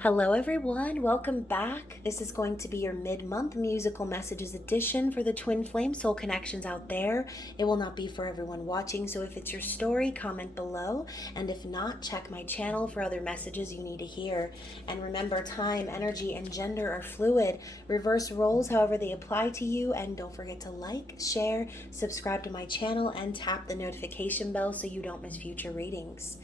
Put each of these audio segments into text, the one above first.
Hello everyone, welcome back. This is going to be your mid-month musical messages edition for the twin flame soul connections out there. It will not be for everyone watching, so if it's your story, comment below, and if not, check my channel for other messages you need to hear. And remember, time, energy, and gender are fluid. Reverse roles however they apply to you, and don't forget to like, share, subscribe to my channel, and tap the notification bell so you don't miss future readings.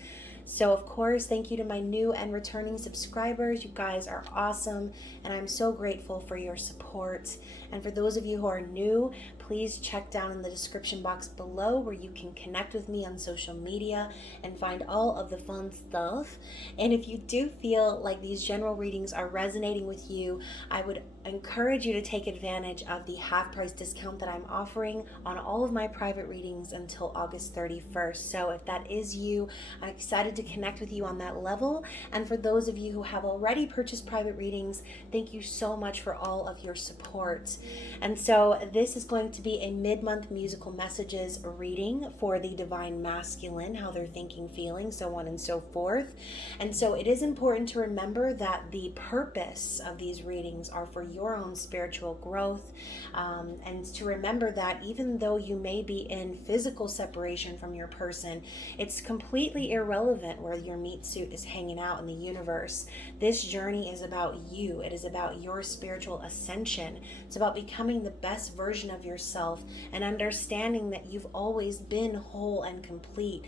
So of course, thank you to my new and returning subscribers. You guys are awesome, and I'm so grateful for your support. And for those of you who are new, please check down in the description box below where you can connect with me on social media and find all of the fun stuff. And if you do feel like these general readings are resonating with you, I would encourage you to take advantage of the half price discount that I'm offering on all of my private readings until August 31st. So if that is you, I'm excited to connect with you on that level. And for those of you who have already purchased private readings, thank you so much for all of your support. And so this is going to be a mid-month musical messages reading for the divine masculine, how they're thinking, feeling, so on and so forth. And so it is important to remember that the purpose of these readings are for your own spiritual growth, and to remember that even though you may be in physical separation from your person, it's completely irrelevant where your meat suit is hanging out in the universe. This journey is about you. It is about your spiritual ascension. It's about becoming the best version of yourself and understanding that you've always been whole and complete,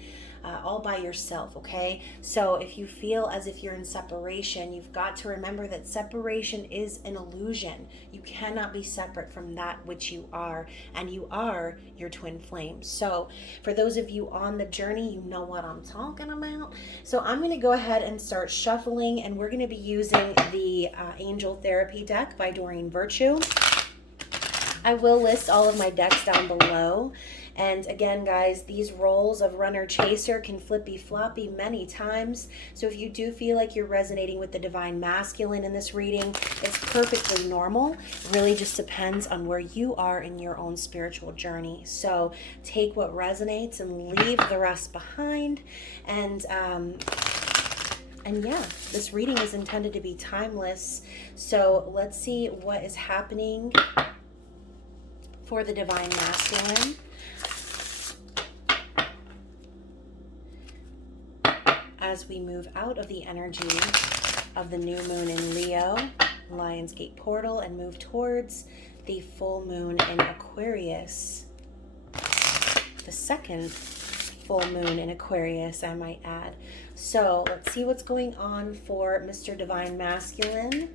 all by yourself, okay? So if you feel as if you're in separation, you've got to remember that separation is an illusion. You cannot be separate from that which you are, and you are your twin flame. So for those of you on the journey, you know what I'm talking about. So I'm going to go ahead and start shuffling, and we're going to be using the Angel Therapy deck by Doreen Virtue. I will list all of my decks down below. And again, guys, these roles of runner chaser can flippy floppy many times. So if you do feel like you're resonating with the divine masculine in this reading, it's perfectly normal. It really just depends on where you are in your own spiritual journey. So take what resonates and leave the rest behind. And yeah, this reading is intended to be timeless. So let's see what is happening for the divine masculine as we move out of the energy of the new moon in Leo, Lionsgate portal, and move towards the full moon in Aquarius, the second full moon in Aquarius, I might add. So let's see what's going on for Mr. Divine Masculine.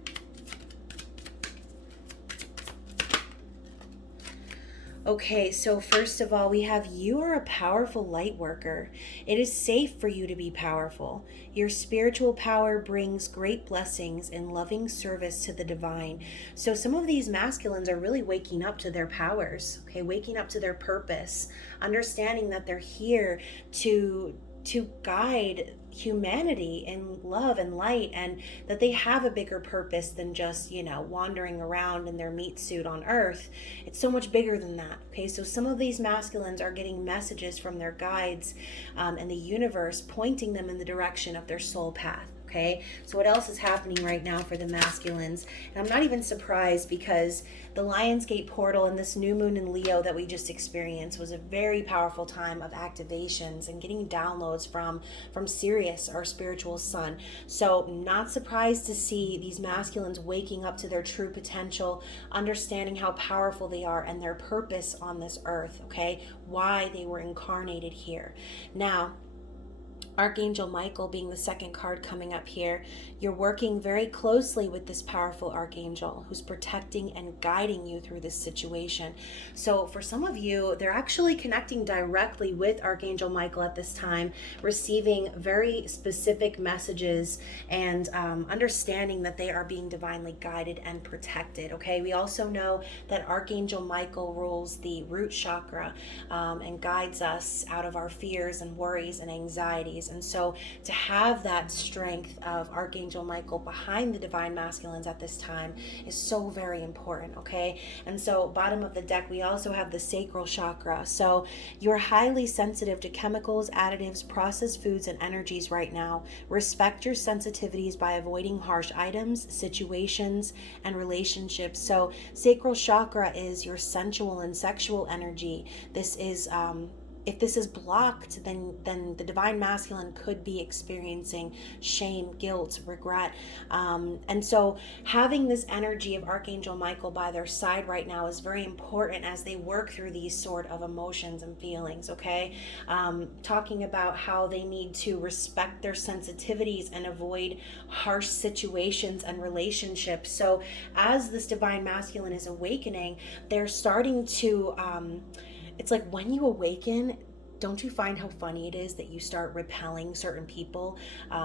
Okay, so first of all, we have you are a powerful light worker. It is safe for you to be powerful. Your spiritual power brings great blessings in loving service to the divine. So some of these masculines are really waking up to their powers, okay, waking up to their purpose, understanding that they're here to guide humanity in love and light, and that they have a bigger purpose than just, wandering around in their meat suit on earth. It's so much bigger than that. Okay, so some of these masculines are getting messages from their guides and the universe, pointing them in the direction of their soul path. Okay, so what else is happening right now for the masculines? And I'm not even surprised, because the Lionsgate portal and this new moon in Leo that we just experienced was a very powerful time of activations and getting downloads from Sirius, our spiritual sun. So not surprised to see these masculines waking up to their true potential, understanding how powerful they are and their purpose on this earth, okay? Why they were incarnated here. Now, Archangel Michael being the second card coming up here, you're working very closely with this powerful archangel who's protecting and guiding you through this situation. So for some of you, they're actually connecting directly with Archangel Michael at this time, receiving very specific messages and understanding that they are being divinely guided and protected. Okay, we also know that Archangel Michael rules the root chakra and guides us out of our fears and worries and anxieties. energies. And so to have that strength of Archangel Michael behind the divine masculines at this time is so very important, okay? And so bottom of the deck, we also have the sacral chakra. So you're highly sensitive to chemicals, additives, processed foods, and energies right now. Respect your sensitivities by avoiding harsh items, situations, and relationships. So sacral chakra is your sensual and sexual energy. This is if this is blocked, then the divine masculine could be experiencing shame, guilt, regret. And so having this energy of Archangel Michael by their side right now is very important as they work through these sort of emotions and feelings, okay? Talking about how they need to respect their sensitivities and avoid harsh situations and relationships. So as this divine masculine is awakening, they're starting to it's like when you awaken, don't you find how funny it is that you start repelling certain people?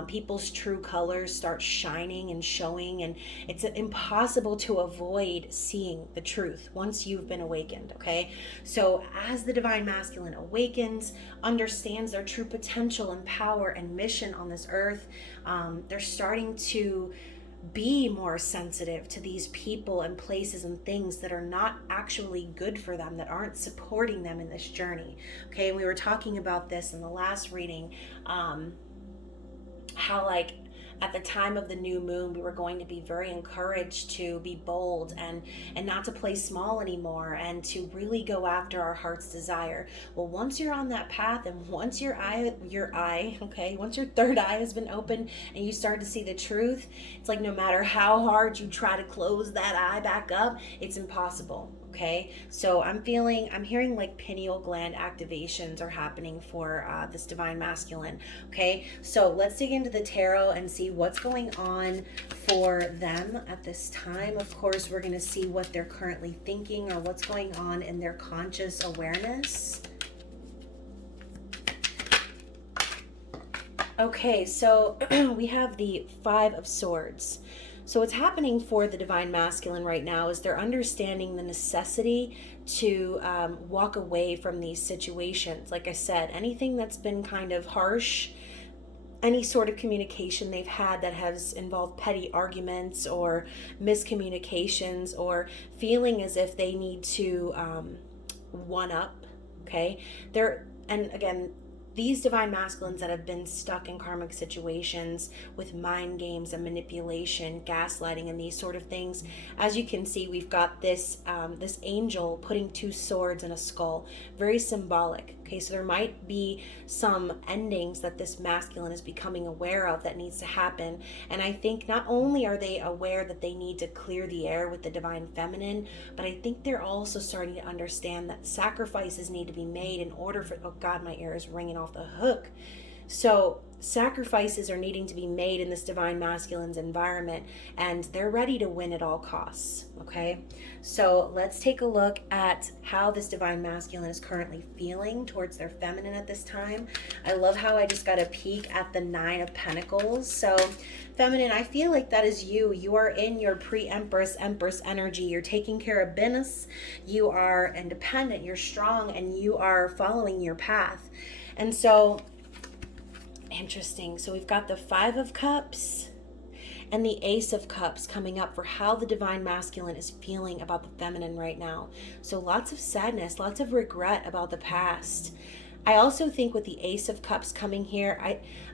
People's true colors start shining and showing, and it's impossible to avoid seeing the truth once you've been awakened, okay? So as the divine masculine awakens, understands their true potential and power and mission on this earth, they're starting to be more sensitive to these people and places and things that are not actually good for them, that aren't supporting them in this journey. Okay, we were talking about this in the last reading, how like at the time of the new moon, we were going to be very encouraged to be bold and not to play small anymore, and to really go after our heart's desire. Well, once you're on that path, and once your eye, okay, once your third eye has been opened and you start to see the truth, it's like no matter how hard you try to close that eye back up, it's impossible. Okay, so I'm hearing like pineal gland activations are happening for this divine masculine. Okay, so let's dig into the tarot and see what's going on for them at this time. Of course, we're going to see what they're currently thinking or what's going on in their conscious awareness. Okay, so we have the Five of Swords. So what's happening for the divine masculine right now is they're understanding the necessity to walk away from these situations. Like I said, anything that's been kind of harsh, any sort of communication they've had that has involved petty arguments or miscommunications, or feeling as if they need to one up, okay? And again, these divine masculines that have been stuck in karmic situations with mind games and manipulation, gaslighting, and these sort of things, as you can see, we've got this this angel putting two swords in a skull, very symbolic. Okay, so there might be some endings that this masculine is becoming aware of that needs to happen. And I think not only are they aware that they need to clear the air with the divine feminine, but I think they're also starting to understand that sacrifices need to be made in order for, oh God, my ear is ringing off the hook. So sacrifices are needing to be made in this divine masculine's environment, and they're ready to win at all costs. Okay, so let's take a look at how this divine masculine is currently feeling towards their feminine at this time. I love how I just got a peek at the Nine of Pentacles. So feminine, I feel like that is you. You are in your pre-empress, empress energy. You're taking care of business. You are independent. You're strong, and you are following your path. And so interesting. So we've got the Five of Cups and the Ace of Cups coming up for how the divine masculine is feeling about the feminine right now. So lots of sadness, lots of regret about the past. I also think with the Ace of Cups coming here,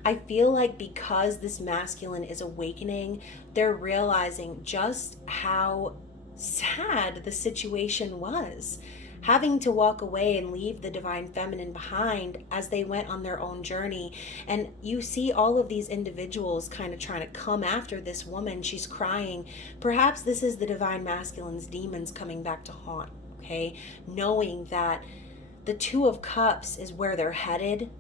I feel like because this masculine is awakening, they're realizing just how sad the situation was. Having to walk away and leave the divine feminine behind as they went on their own journey. And you see all of these individuals kind of trying to come after this woman. She's crying. Perhaps this is the divine masculine's demons coming back to haunt, okay? Knowing that the Two of Cups is where they're headed,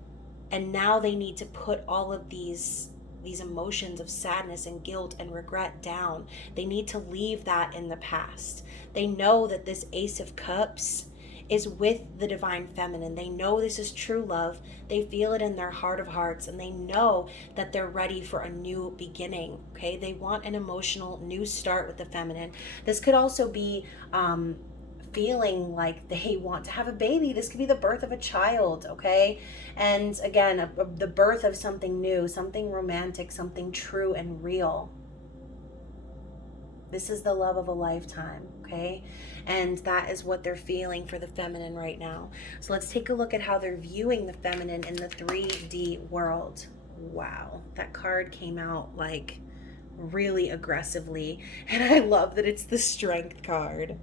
and now they need to put all of these emotions of sadness and guilt and regret down. They need to leave that in the past. They know that this Ace of Cups is with the divine feminine. They know this is true love. They feel it in their heart of hearts, and they know that they're ready for a new beginning. Okay, they want an emotional new start with the feminine. This could also be feeling like they want to have a baby. This could be the birth of a child, okay? And again, the birth of something new, something romantic, something true and real. This is the love of a lifetime, okay? And that is what they're feeling for the feminine right now. So let's take a look at how they're viewing the feminine in the 3D world. Wow, that card came out like really aggressively. And I love that it's the Strength card.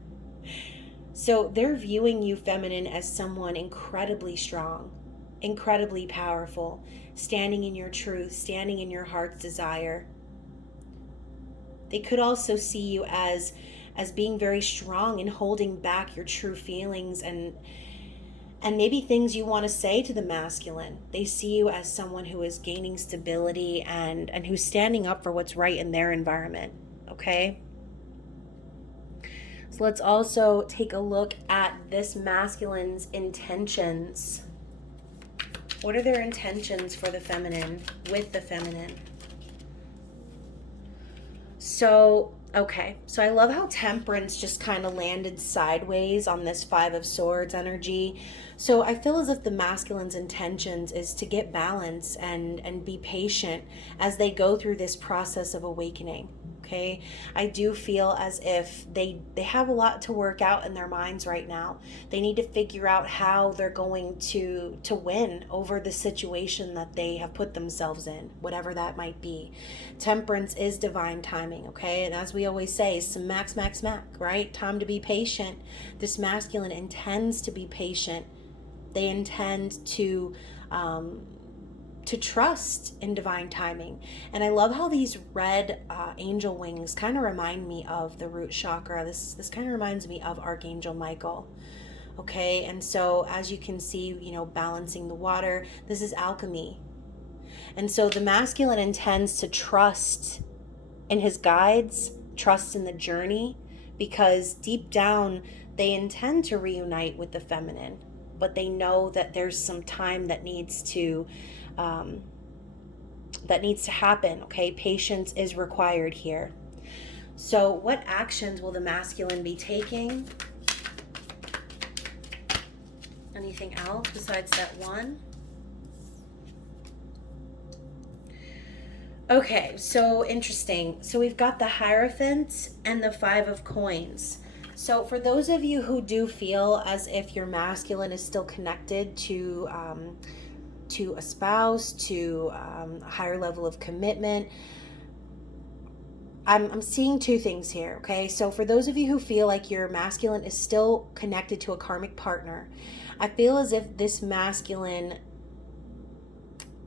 So they're viewing you, feminine, as someone incredibly strong, incredibly powerful, standing in your truth, standing in your heart's desire. They could also see you as being very strong and holding back your true feelings and maybe things you want to say to the masculine. They see you as someone who is gaining stability and who's standing up for what's right in their environment, okay? So let's also take a look at this masculine's intentions. What are their intentions for the feminine, with the feminine? So, okay. So I love how Temperance just kind of landed sideways on this Five of Swords energy. So I feel as if the masculine's intentions is to get balance and be patient as they go through this process of awakening. Okay, I do feel as if they have a lot to work out in their minds right now. They need to figure out how they're going to win over the situation that they have put themselves in, whatever that might be. Temperance is divine timing, okay? And as we always say, smack, smack, smack, right? Time to be patient. This masculine intends to be patient. They intend to trust in divine timing. And I love how these red angel wings kind of remind me of the root chakra. This kind of reminds me of Archangel Michael. Okay, and so as you can see, you know, balancing the water, this is alchemy. And so the masculine intends to trust in his guides, trust in the journey, because deep down they intend to reunite with the feminine, but they know that there's some time that needs to happen, okay? Patience is required here. So what actions will the masculine be taking? Anything else besides that one? Okay, so interesting. So we've got the Hierophant and the Five of Coins. So for those of you who do feel as if your masculine is still connected to a spouse, to a higher level of commitment, I'm seeing two things here, okay? So for those of you who feel like your masculine is still connected to a karmic partner, I feel as if this masculine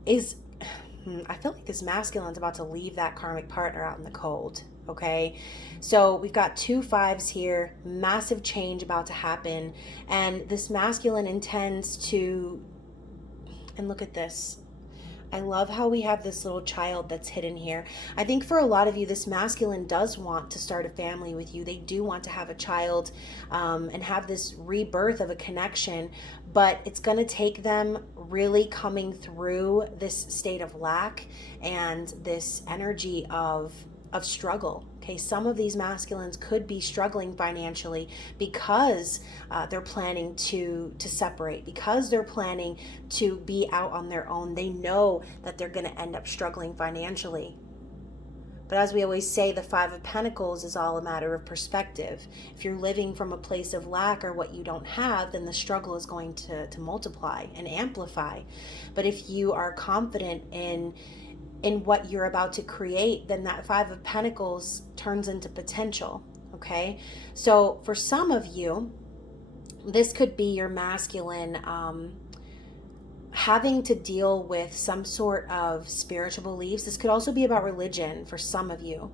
is, I feel like this masculine's about to leave that karmic partner out in the cold, okay? So we've got 2 5s here, massive change about to happen, and this masculine intends to, and look at this. I love how we have this little child that's hidden here. I think for a lot of you, this masculine does want to start a family with you. They do want to have a child and have this rebirth of a connection, but it's going to take them really coming through this state of lack and this energy of struggle. Okay, some of these masculines could be struggling financially because they're planning to separate, because they're planning to be out on their own. They know that they're going to end up struggling financially. But as we always say, the Five of Pentacles is all a matter of perspective. If you're living from a place of lack or what you don't have, then the struggle is going to multiply and amplify. But if you are confident in what you're about to create, then that Five of Pentacles turns into potential, okay? So for some of you, this could be your masculine having to deal with some sort of spiritual beliefs. This could also be about religion for some of you.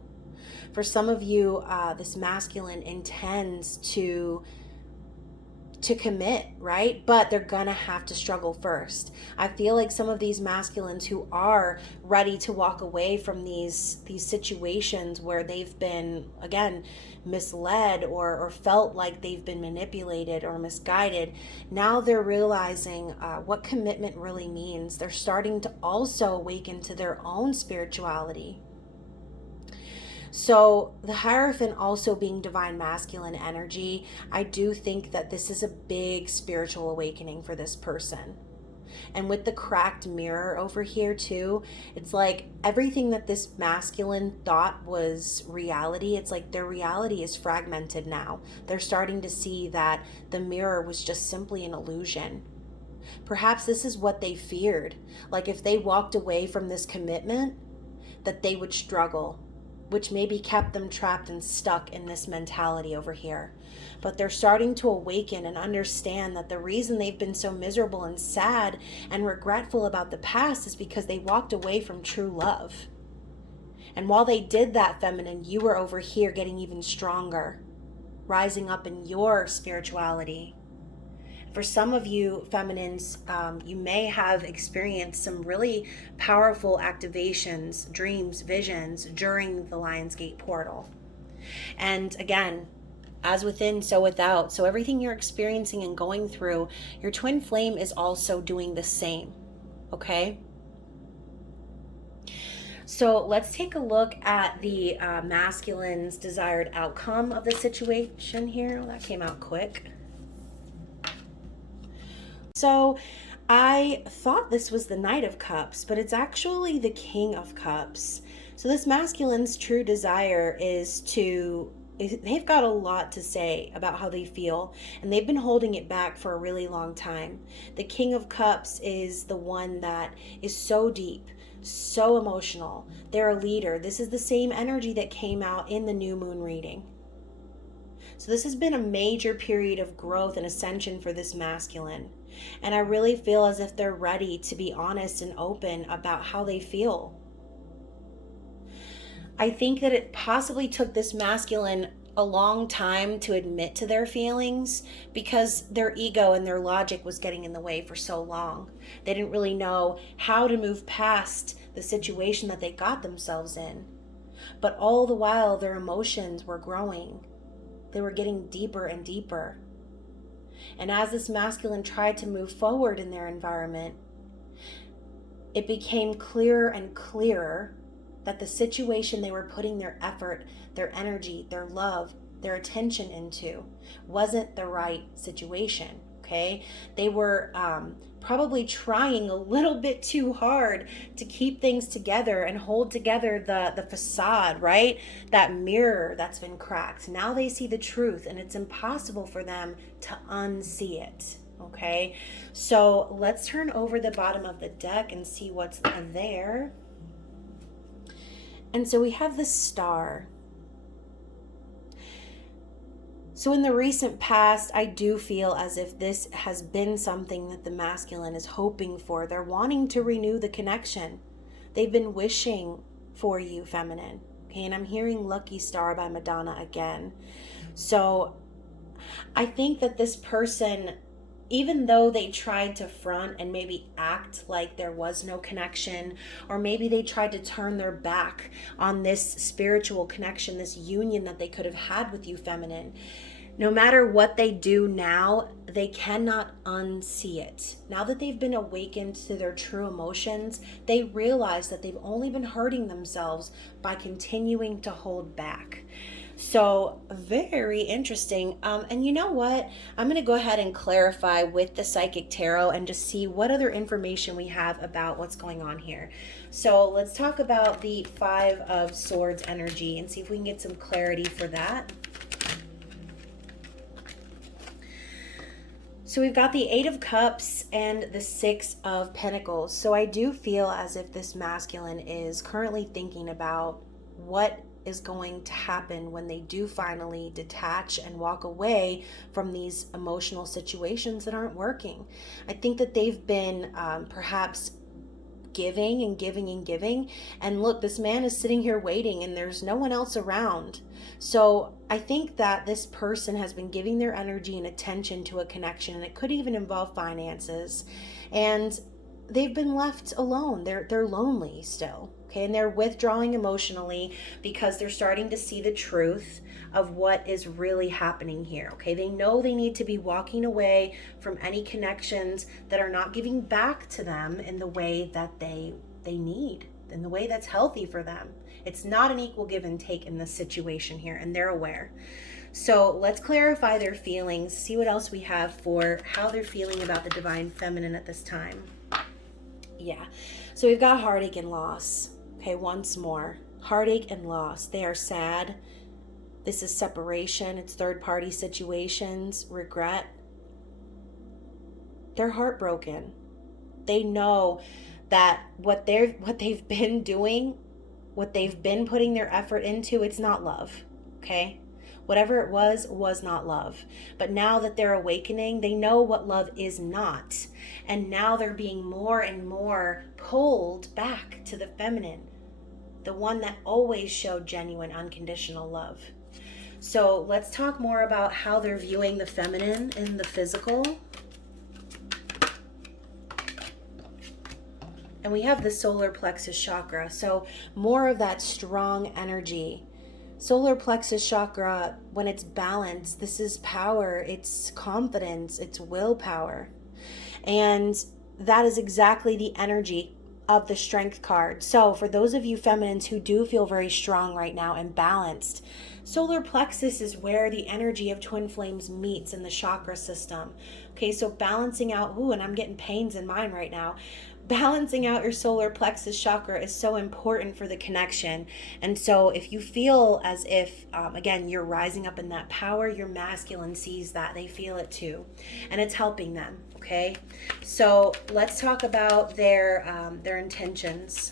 For some of you, this masculine intends to commit, right? But they're gonna have to struggle first. I feel like some of these masculines who are ready to walk away from these situations where they've been, again, misled or felt like they've been manipulated or misguided, now they're realizing what commitment really means. They're starting to also awaken to their own spirituality. So the Hierophant also being divine masculine energy, I do think that this is a big spiritual awakening for this person. And with the cracked mirror over here too, it's like everything that this masculine thought was reality, it's like their reality is fragmented now. They're starting to see that the mirror was just simply an illusion. Perhaps this is what they feared. Like if they walked away from this commitment, that they would struggle, which maybe kept them trapped and stuck in this mentality over here. But they're starting to awaken and understand that the reason they've been so miserable and sad and regretful about the past is because they walked away from true love. And while they did that, feminine, you were over here getting even stronger, rising up in your spirituality. For some of you feminines, you may have experienced some really powerful activations, dreams, visions during the Lionsgate portal. And again, as within, so without. So everything you're experiencing and going through, your twin flame is also doing the same. Okay? So let's take a look at the masculine's desired outcome of the situation here. Well, that came out quick. So I thought this was the Knight of Cups, but it's actually the King of Cups. So this masculine's true desire is they've got a lot to say about how they feel, and they've been holding it back for a really long time. The King of Cups is the one that is so deep, so emotional. They're a leader. This is the same energy that came out in the new moon reading. So this has been a major period of growth and ascension for this masculine. And I really feel as if they're ready to be honest and open about how they feel. I think that it possibly took this masculine a long time to admit to their feelings because their ego and their logic was getting in the way for so long. They didn't really know how to move past the situation that they got themselves in. But all the while, their emotions were growing. They were getting deeper and deeper. And as this masculine tried to move forward in their environment, it became clearer and clearer that the situation they were putting their effort, their energy, their love, their attention into wasn't the right situation. Okay, they were probably trying a little bit too hard to keep things together and hold together the facade, right? That mirror that's been cracked. Now they see the truth, and it's impossible for them to unsee it. Okay, so let's turn over the bottom of the deck and see what's there. And so we have the Star. So in the recent past, I do feel as if this has been something that the masculine is hoping for. They're wanting to renew the connection. They've been wishing for you, feminine. Okay, and I'm hearing Lucky Star by Madonna again. So I think that this person, even though they tried to front and maybe act like there was no connection, or maybe they tried to turn their back on this spiritual connection, this union that they could have had with you, feminine, no matter what they do now, they cannot unsee it. Now that they've been awakened to their true emotions, they realize that they've only been hurting themselves by continuing to hold back. So very interesting. And you know what? I'm going to go ahead and clarify with the Psychic Tarot and just see what other information we have about what's going on here. So let's talk about the Five of Swords energy and see if we can get some clarity for that. So we've got the Eight of Cups and the Six of Pentacles. So I do feel as if this masculine is currently thinking about what is going to happen when they do finally detach and walk away from these emotional situations that aren't working. I think that they've been perhaps giving and giving and giving. And look, this man is sitting here waiting and there's no one else around. So I think that this person has been giving their energy and attention to a connection, and it could even involve finances. And they've been left alone. They're lonely still. Okay, and they're withdrawing emotionally because they're starting to see the truth of what is really happening here. Okay, they know they need to be walking away from any connections that are not giving back to them in the way that they need, in the way that's healthy for them. It's not an equal give and take in this situation here, and they're aware. So let's clarify their feelings, see what else we have for how they're feeling about the divine feminine at this time. Yeah, so we've got heartache and loss. Okay, once more, heartache and loss. They are sad. This is separation. It's third-party situations, regret. They're heartbroken. They know that what they've been doing, what they've been putting their effort into, it's not love. Okay? Whatever it was not love. But now that they're awakening, they know what love is not. And now they're being more and more pulled back to the feminine, the one that always showed genuine, unconditional love. So let's talk more about how they're viewing the feminine in the physical. And we have the solar plexus chakra. So more of that strong energy. Solar plexus chakra, when it's balanced, this is power, it's confidence, it's willpower. And that is exactly the energy of the strength card. So for those of you feminines who do feel very strong right now and balanced, solar plexus is where the energy of twin flames meets in the chakra system. Okay, so balancing out, and I'm getting pains in mine right now. Balancing out your solar plexus chakra is so important for the connection. And so if you feel as if, again, you're rising up in that power, your masculine sees that. They feel it too. And it's helping them, okay? So let's talk about their intentions.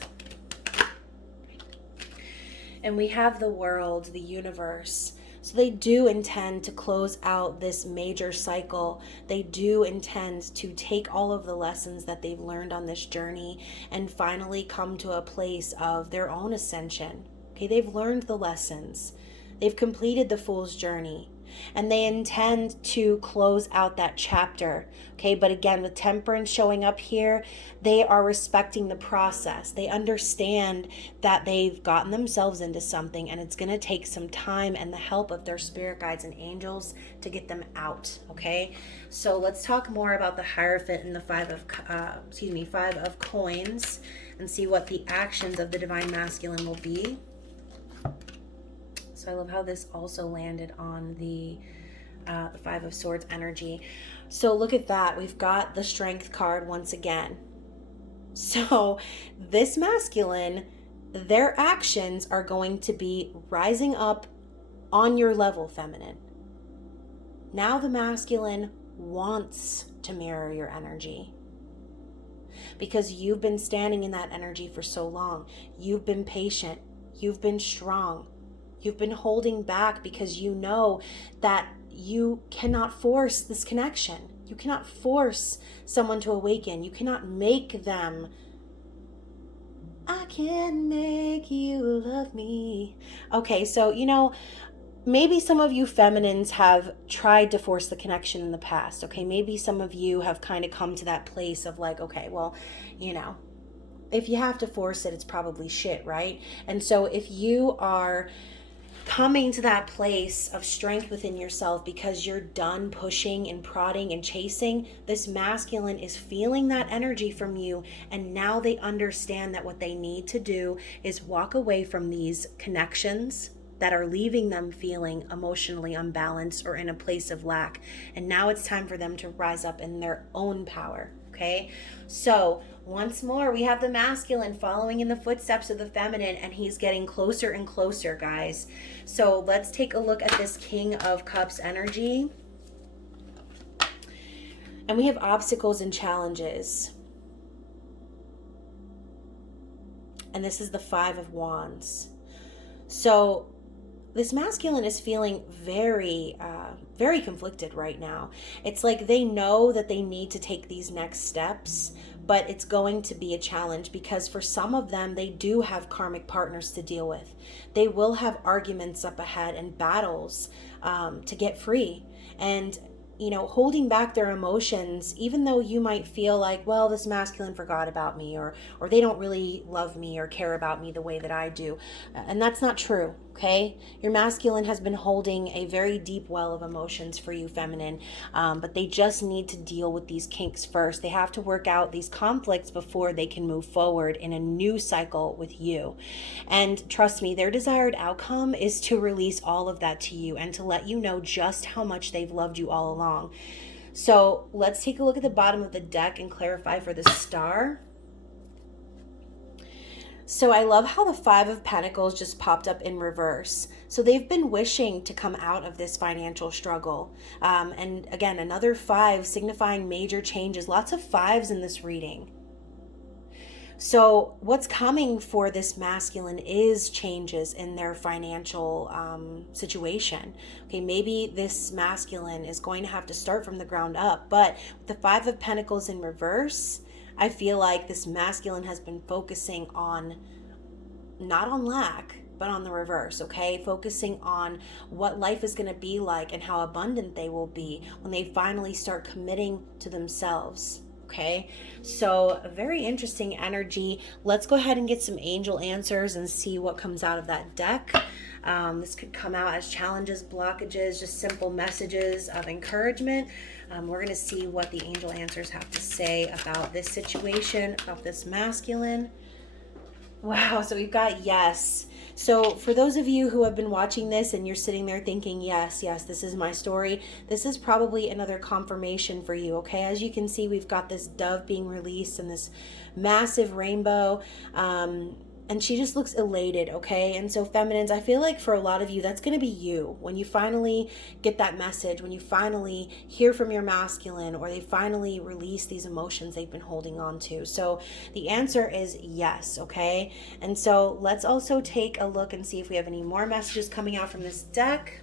And we have the world, the universe. So they do intend to close out this major cycle. They do intend to take all of the lessons that they've learned on this journey and finally come to a place of their own ascension. Okay, they've learned the lessons. They've completed the fool's journey. And they intend to close out that chapter. Okay, but again, with temperance showing up here, they are respecting the process. They understand that they've gotten themselves into something and it's going to take some time and the help of their spirit guides and angels to get them out. Okay, so let's talk more about the Hierophant and the five of coins and see what the actions of the divine masculine will be. So I love how this also landed on the Five of Swords energy. So look at that. We've got the Strength card once again. So this masculine, their actions are going to be rising up on your level, feminine. Now the masculine wants to mirror your energy because you've been standing in that energy for so long. You've been patient. You've been strong. You've been holding back because you know that you cannot force this connection. You cannot force someone to awaken. You cannot make them. I can make you love me. Okay, so, maybe some of you feminines have tried to force the connection in the past. Okay, maybe some of you have kind of come to that place of like, okay, well, if you have to force it, it's probably shit, right? And so if you are coming to that place of strength within yourself because you're done pushing and prodding and chasing, this masculine is feeling that energy from you, and now they understand that what they need to do is walk away from these connections that are leaving them feeling emotionally unbalanced or in a place of lack. And now it's time for them to rise up in their own power. Okay, so once more, we have the masculine following in the footsteps of the feminine, and he's getting closer and closer, guys. So let's take a look at this King of Cups energy. And we have obstacles and challenges. And this is the Five of Wands. So this masculine is feeling very conflicted right now. It's like they know that they need to take these next steps, but it's going to be a challenge because for some of them, they do have karmic partners to deal with. They will have arguments up ahead and battles to get free. And holding back their emotions, even though you might feel like, well, this masculine forgot about me, or they don't really love me or care about me the way that I do. And that's not true. Okay, your masculine has been holding a very deep well of emotions for you, feminine, but they just need to deal with these kinks first. They have to work out these conflicts before they can move forward in a new cycle with you. And trust me, their desired outcome is to release all of that to you and to let you know just how much they've loved you all along. So let's take a look at the bottom of the deck and clarify for the star. So I love how the Five of Pentacles just popped up in reverse. So they've been wishing to come out of this financial struggle. And again, another 5 signifying major changes. Lots of 5s in this reading. So what's coming for this masculine is changes in their financial situation. Okay, maybe this masculine is going to have to start from the ground up. But with the Five of Pentacles in reverse, I feel like this masculine has been focusing on, not on lack, but on the reverse, okay? Focusing on what life is going to be like and how abundant they will be when they finally start committing to themselves, okay? So a very interesting energy. Let's go ahead and get some angel answers and see what comes out of that deck. This could come out as challenges, blockages, just simple messages of encouragement. We're going to see what the angel answers have to say about this situation, about this masculine. Wow, so we've got yes. So for those of you who have been watching this and you're sitting there thinking, yes, this is my story, this is probably another confirmation for you, okay? As you can see, we've got this dove being released and this massive rainbow. And she just looks elated, okay? And so feminines, I feel like for a lot of you, that's going to be you. When you finally get that message, when you finally hear from your masculine, or they finally release these emotions they've been holding on to. So the answer is yes, okay? And so let's also take a look and see if we have any more messages coming out from this deck.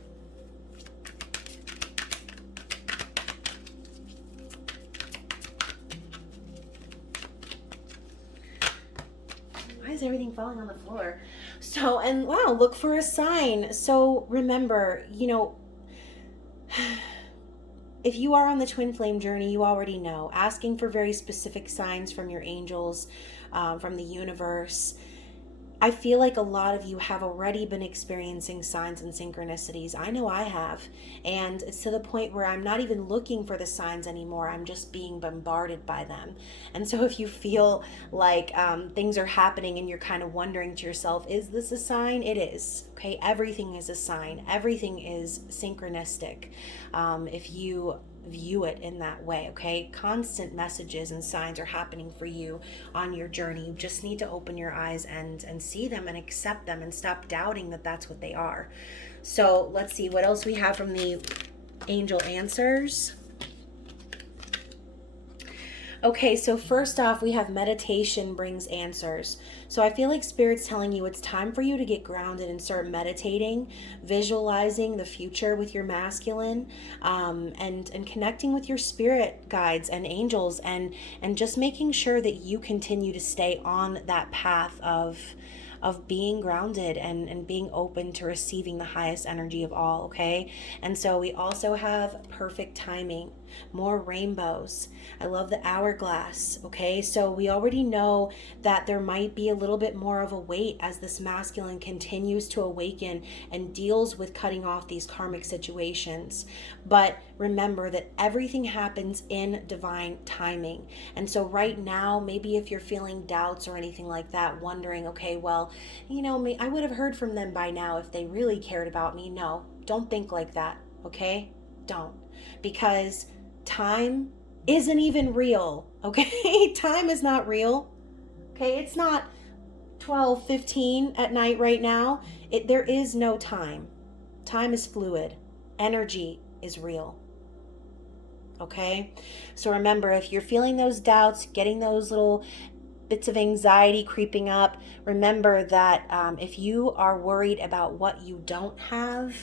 Everything falling on the floor. So, and wow, look for a sign. So remember, you know, if you are on the twin flame journey, you already know, asking for very specific signs from your angels, from the universe. I feel like a lot of you have already been experiencing signs and synchronicities. I know I have. And it's to the point where I'm not even looking for the signs anymore. I'm just being bombarded by them. And so if you feel like things are happening and you're kind of wondering to yourself, is this a sign? It is. Okay, everything is a sign. Everything is synchronistic. If you view it in that way, okay? Constant messages and signs are happening for you on your journey. You just need to open your eyes and see them and accept them and stop doubting that that's what they are. So let's see what else we have from the angel answers. Okay, so first off, we have meditation brings answers. So I feel like Spirit's telling you it's time for you to get grounded and start meditating, visualizing the future with your masculine, and connecting with your spirit guides and angels, and just making sure that you continue to stay on that path of being grounded and being open to receiving the highest energy of all, okay? And so we also have perfect timing, more rainbows. I love the hourglass, okay? So we already know that there might be a little bit more of a wait as this masculine continues to awaken and deals with cutting off these karmic situations. But remember that everything happens in divine timing. And so right now, maybe if you're feeling doubts or anything like that, wondering, okay, well, you know, I would have heard from them by now if they really cared about me. No, don't think like that, okay? Don't. Because time isn't even real, okay? Time is not real, okay? It's not 12:15 at night right now. There is no time. Time is fluid. Energy is real, okay? So remember, if you're feeling those doubts, getting those little bits of anxiety creeping up, remember that if you are worried about what you don't have,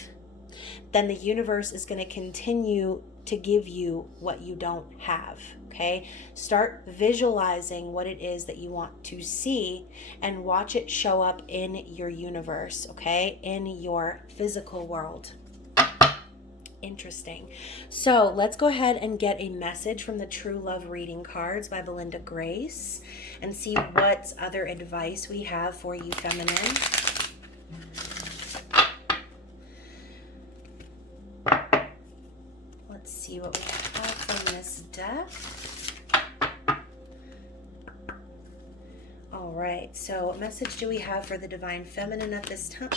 then the universe is going to continue to give you what you don't have, okay? Start visualizing what it is that you want to see and watch it show up in your universe, okay? In your physical world. Interesting. So let's go ahead and get a message from the True Love Reading cards by Belinda Grace and see what other advice we have for you, feminine. see what we have from this deck. All right, so what message do we have for the Divine Feminine at this time?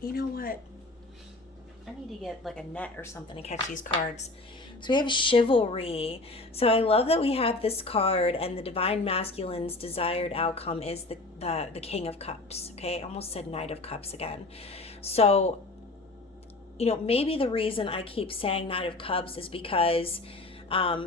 You know what? I need to get like a net or something to catch these cards. So we have Chivalry. So I love that we have this card, and the Divine Masculine's desired outcome is the King of Cups. Okay, I almost said Knight of Cups again. So, you know, maybe the reason I keep saying Knight of Cups is because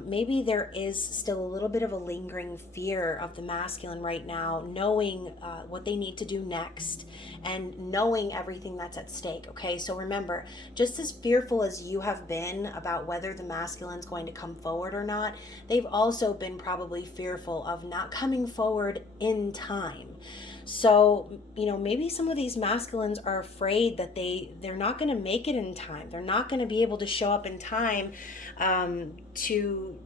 maybe there is still a little bit of a lingering fear of the masculine right now, knowing what they need to do next and knowing everything that's at stake. Okay, so remember, just as fearful as you have been about whether the masculine's going to come forward or not, they've also been probably fearful of not coming forward in time. So, you know, maybe some of these masculines are afraid that they're not going to make it in time. They're not going to be able to show up in time to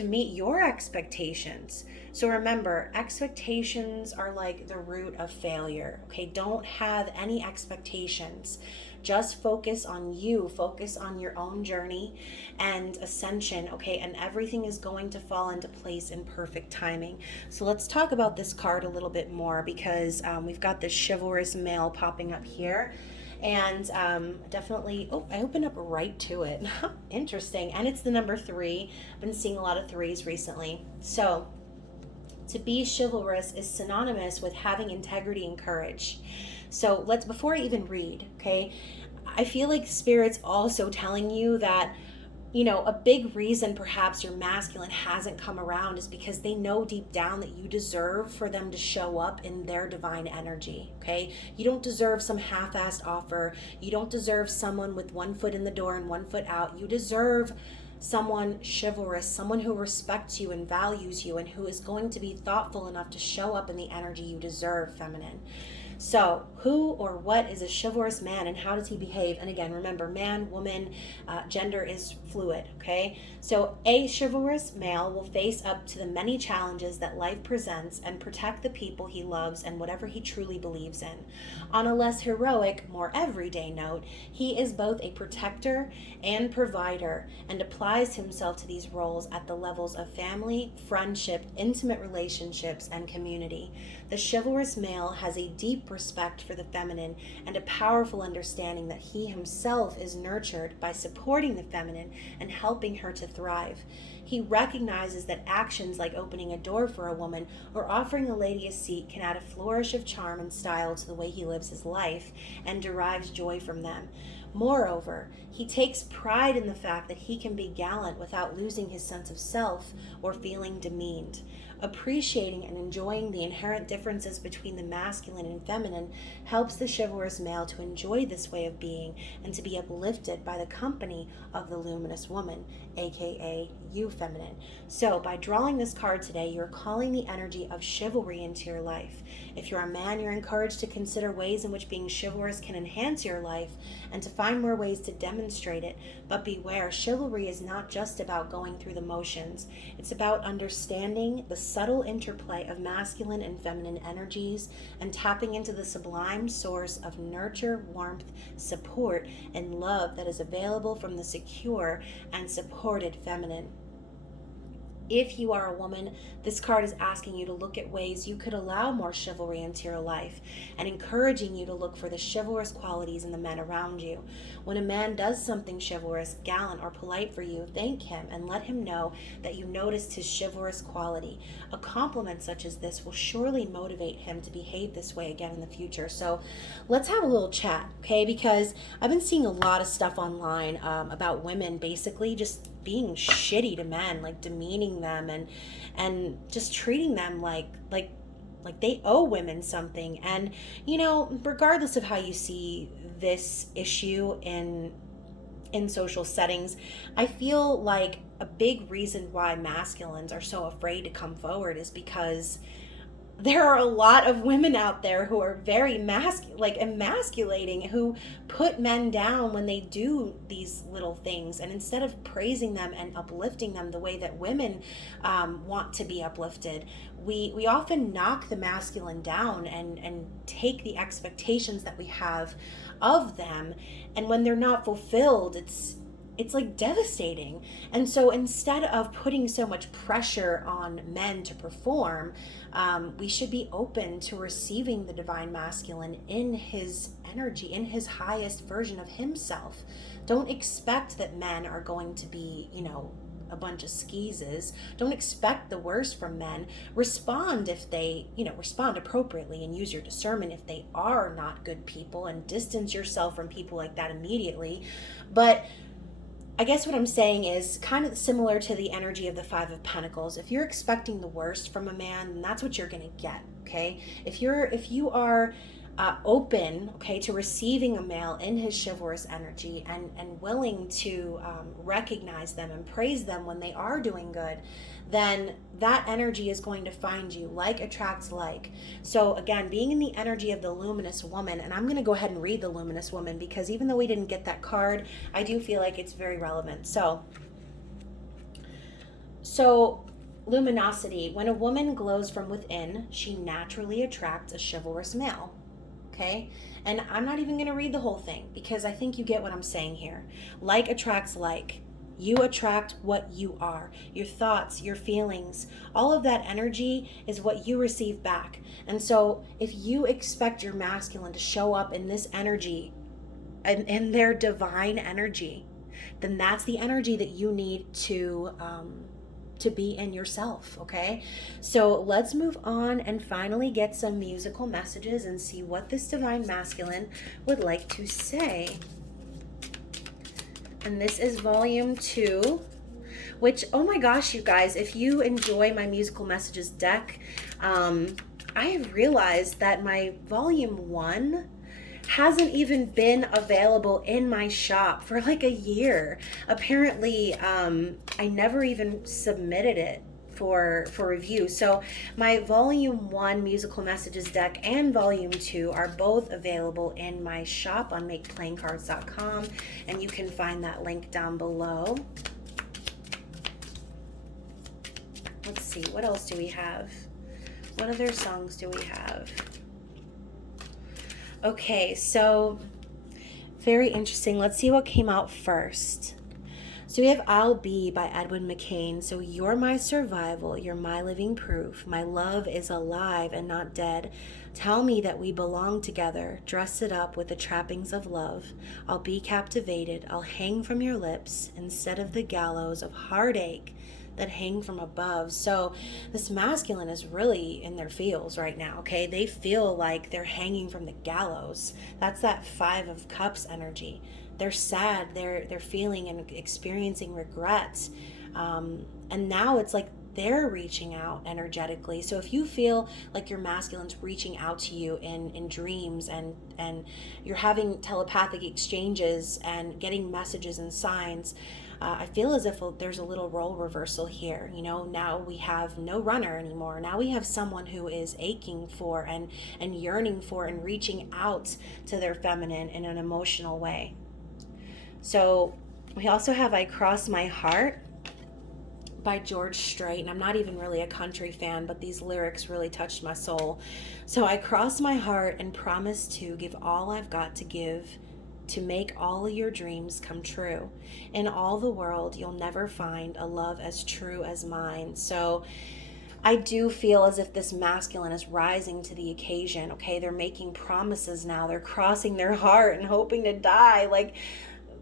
meet your expectations. So remember, expectations are like the root of failure. Okay, don't have any expectations. Just focus on you, focus on your own journey and ascension, okay? And everything is going to fall into place in perfect timing. So let's talk about this card a little bit more, because we've got this chivalrous male popping up here. And definitely, oh, I opened up right to it. Interesting. And it's the number 3. I've been seeing a lot of 3s recently. So to be chivalrous is synonymous with having integrity and courage. So before I even read, okay, I feel like Spirit's also telling you that, you know, a big reason perhaps your masculine hasn't come around is because they know deep down that you deserve for them to show up in their divine energy, okay? You don't deserve some half-assed offer. You don't deserve someone with one foot in the door and one foot out. You deserve someone chivalrous, someone who respects you and values you and who is going to be thoughtful enough to show up in the energy you deserve, feminine. So who or what is a chivalrous man and how does he behave? And again, remember, man, woman, gender is fluid, okay? So a chivalrous male will face up to the many challenges that life presents and protect the people he loves and whatever he truly believes in. On a less heroic, more everyday note, he is both a protector and provider and applies himself to these roles at the levels of family, friendship, intimate relationships, and community. The chivalrous male has a deep respect for the feminine and a powerful understanding that he himself is nurtured by supporting the feminine and helping her to thrive. He recognizes that actions like opening a door for a woman or offering a lady a seat can add a flourish of charm and style to the way he lives his life and derives joy from them. Moreover, he takes pride in the fact that he can be gallant without losing his sense of self or feeling demeaned. Appreciating and enjoying the inherent differences between the masculine and feminine helps the chivalrous male to enjoy this way of being and to be uplifted by the company of the luminous woman, aka you, feminine. So by drawing this card today, you're calling the energy of chivalry into your life. If you're a man, you're encouraged to consider ways in which being chivalrous can enhance your life and to find more ways to demonstrate it. But beware, chivalry is not just about going through the motions. It's about understanding the subtle interplay of masculine and feminine energies and tapping into the sublime source of nurture, warmth, support, and love that is available from the secure and supported feminine. If you are a woman, this card is asking you to look at ways you could allow more chivalry into your life and encouraging you to look for the chivalrous qualities in the men around you. When a man does something chivalrous, gallant, or polite for you, thank him and let him know that you noticed his chivalrous quality. A compliment such as this will surely motivate him to behave this way again in the future. So let's have a little chat, okay? Because I've been seeing a lot of stuff online about women basically just being shitty to men, like demeaning them and just treating them like they owe women something. And you know, regardless of how you see this issue in social settings, I feel like a big reason why masculines are so afraid to come forward is because there are a lot of women out there who are very emasculating, who put men down when they do these little things. And instead of praising them and uplifting them the way that women want to be uplifted, we often knock the masculine down and take the expectations that we have of them. And when they're not fulfilled, it's like devastating. And so instead of putting so much pressure on men to perform, we should be open to receiving the divine masculine in his energy, in his highest version of himself. Don't expect that men are going to be, a bunch of skeezes. Don't expect the worst from men. Respond if they, respond appropriately, and use your discernment if they are not good people, and distance yourself from people like that immediately. But I guess what I'm saying is kind of similar to the energy of the Five of Pentacles. If you're expecting the worst from a man, then that's what you're going to get, okay? If you are open, okay, to receiving a male in his chivalrous energy, and willing to recognize them and praise them when they are doing good, then that energy is going to find you. Like attracts like. So again, being in the energy of the luminous woman, and I'm going to go ahead and read the luminous woman, because even though we didn't get that card, I do feel like it's very relevant. So luminosity. When a woman glows from within, she naturally attracts a chivalrous male. Okay? And I'm not even going to read the whole thing, because I think you get what I'm saying here. Like attracts like. You attract what you are. Your thoughts, your feelings, all of that energy is what you receive back. And so if you expect your masculine to show up in this energy, in their divine energy, then that's the energy that you need to be in yourself, okay? So let's move on and finally get some musical messages and see what this divine masculine would like to say. And this is volume 2, which, oh my gosh, you guys, if you enjoy my musical messages deck, I have realized that my volume 1 hasn't even been available in my shop for like a year. Apparently, I never even submitted it for review. So my volume 1 musical messages deck and volume 2 are both available in my shop on makeplayingcards.com, and you can find that link down below. Let's see, what else do we have? What other songs do we have? Okay, so very interesting. Let's see what came out first. So we have I'll Be by Edwin McCain. So you're my survival, you're my living proof. My love is alive and not dead. Tell me that we belong together. Dress it up with the trappings of love. I'll be captivated. I'll hang from your lips instead of the gallows of heartache that hang from above. So this masculine is really in their feels right now, okay? They feel like they're hanging from the gallows. That's that Five of Cups energy. They're sad, they're feeling and experiencing regrets. And now it's like they're reaching out energetically. So if you feel like your masculine's reaching out to you in dreams, and you're having telepathic exchanges and getting messages and signs, I feel as if there's a little role reversal here. Now we have no runner anymore. Now we have someone who is aching for and yearning for and reaching out to their feminine in an emotional way. So we also have I Cross My Heart by George Strait, and I'm not even really a country fan, but these lyrics really touched my soul. So I cross my heart and promise to give all I've got to give, to make all your dreams come true. In all the world, you'll never find a love as true as mine. So I do feel as if this masculine is rising to the occasion, okay? They're making promises now. They're crossing their heart and hoping to die, like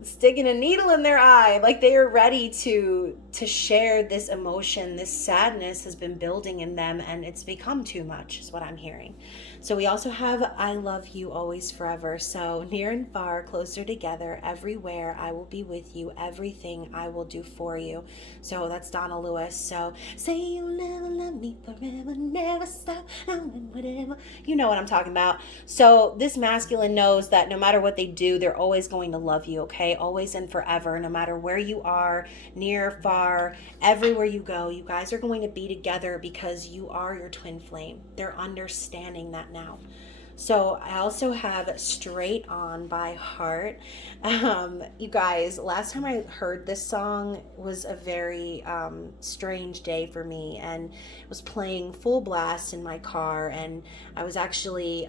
sticking a needle in their eye. Like they are ready to share this emotion. This sadness has been building in them, and it's become too much, is what I'm hearing. So we also have I Love You Always Forever. So near and far, closer together, everywhere I will be with you, everything I will do for you. So that's Donna Lewis. So say you'll never love me forever, never stop, whatever. You know what I'm talking about. So this masculine knows that no matter what they do, they're always going to love you, okay? Always and forever, no matter where you are, near, far, everywhere you go, you guys are going to be together because you are your twin flame. They're understanding that now. So I also have Straight On by Heart. You guys, last time I heard this song was a very strange day for me, and it was playing full blast in my car, and I was actually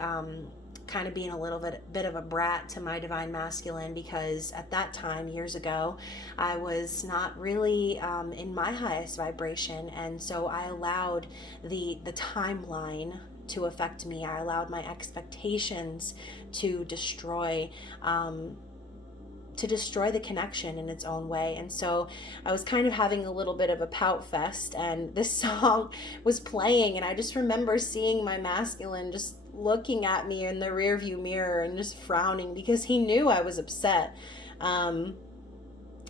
kind of being a little bit of a brat to my divine masculine, because at that time, years ago, I was not really in my highest vibration, and so I allowed the timeline to affect me. I allowed my expectations to destroy the connection in its own way. And so I was kind of having a little bit of a pout fest, and this song was playing, and I just remember seeing my masculine just looking at me in the rearview mirror and just frowning because he knew I was upset.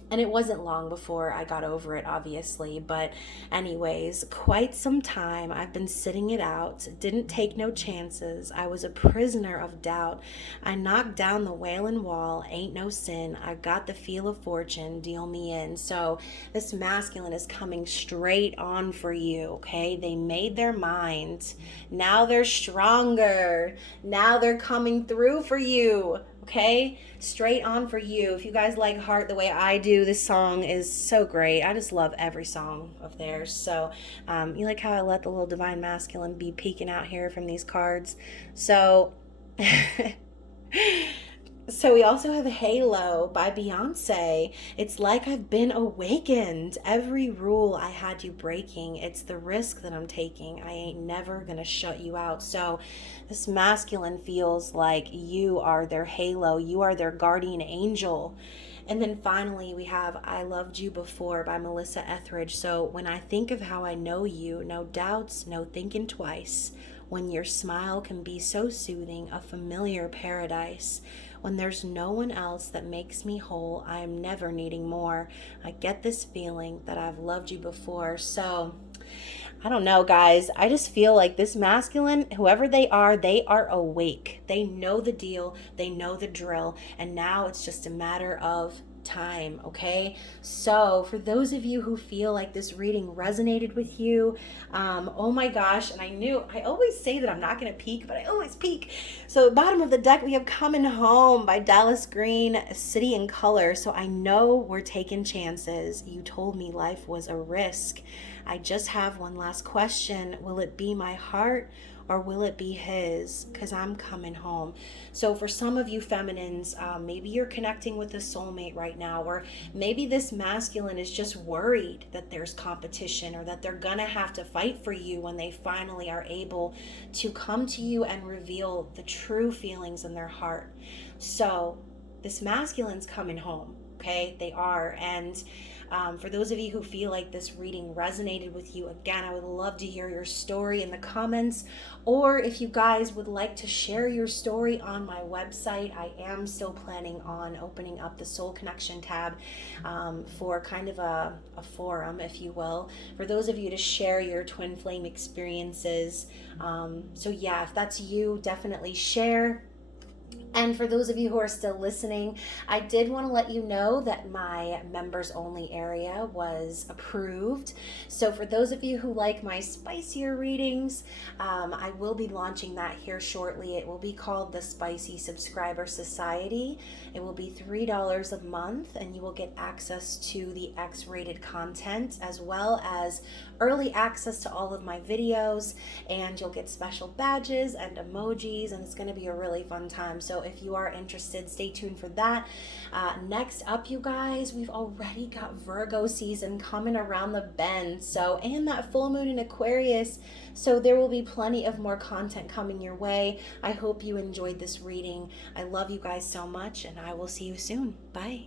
And it wasn't long before I got over it, obviously. But anyways, quite some time I've been sitting it out. Didn't take no chances. I was a prisoner of doubt. I knocked down the wailing wall. Ain't no sin. I got the feel of fortune. Deal me in. So this masculine is coming straight on for you, okay? They made their mind. Now they're stronger. Now they're coming through for you. Okay, straight on for you. If you guys like Heart the way I do, this song is so great. I just love every song of theirs. So you like how I let the little divine masculine be peeking out here from these cards. So so we also have Halo by Beyonce. It's like I've been awakened. Every rule I had you breaking. It's the risk that I'm taking. I ain't never gonna shut you out. So this masculine feels like you are their halo. You are their guardian angel. And then finally we have I Loved You Before by Melissa Etheridge. So when I think of how I know you, no doubts, no thinking twice. When your smile can be so soothing, a familiar paradise. When there's no one else that makes me whole, I am never needing more. I get this feeling that I've loved you before. So I don't know, guys. I just feel like this masculine, whoever they are awake. They know the deal. They know the drill. And now it's just a matter of time, okay? So for those of you who feel like this reading resonated with you, oh my gosh, and I always say that I'm not going to peek, but I always peek. So bottom of the deck, we have Coming Home by Dallas Green, City in Color. So I know we're taking chances. You told me life was a risk. I just have one last question. Will it be my heart or will it be his? Because I'm coming home. So for some of you feminines, maybe you're connecting with a soulmate right now, or maybe this masculine is just worried that there's competition or that they're gonna have to fight for you when they finally are able to come to you and reveal the true feelings in their heart. So this masculine's coming home, okay? They are. And for those of you who feel like this reading resonated with you, again, I would love to hear your story in the comments. Or if you guys would like to share your story on my website, I am still planning on opening up the Soul Connection tab for kind of a forum, if you will, for those of you to share your twin flame experiences. So yeah, if that's you, definitely share. And for those of you who are still listening, I did want to let you know that my members only area was approved. So for those of you who like my spicier readings, I will be launching that here shortly. It will be called the Spicy Subscriber Society. It will be $3 a month, and you will get access to the X-rated content as well as early access to all of my videos, and you'll get special badges and emojis, and it's going to be a really fun time. So if you are interested, stay tuned for that. Next up, you guys, we've already got Virgo season coming around the bend, so, and that full moon in Aquarius, so there will be plenty of more content coming your way. I hope you enjoyed this reading. I love you guys so much, and I will see you soon. Bye.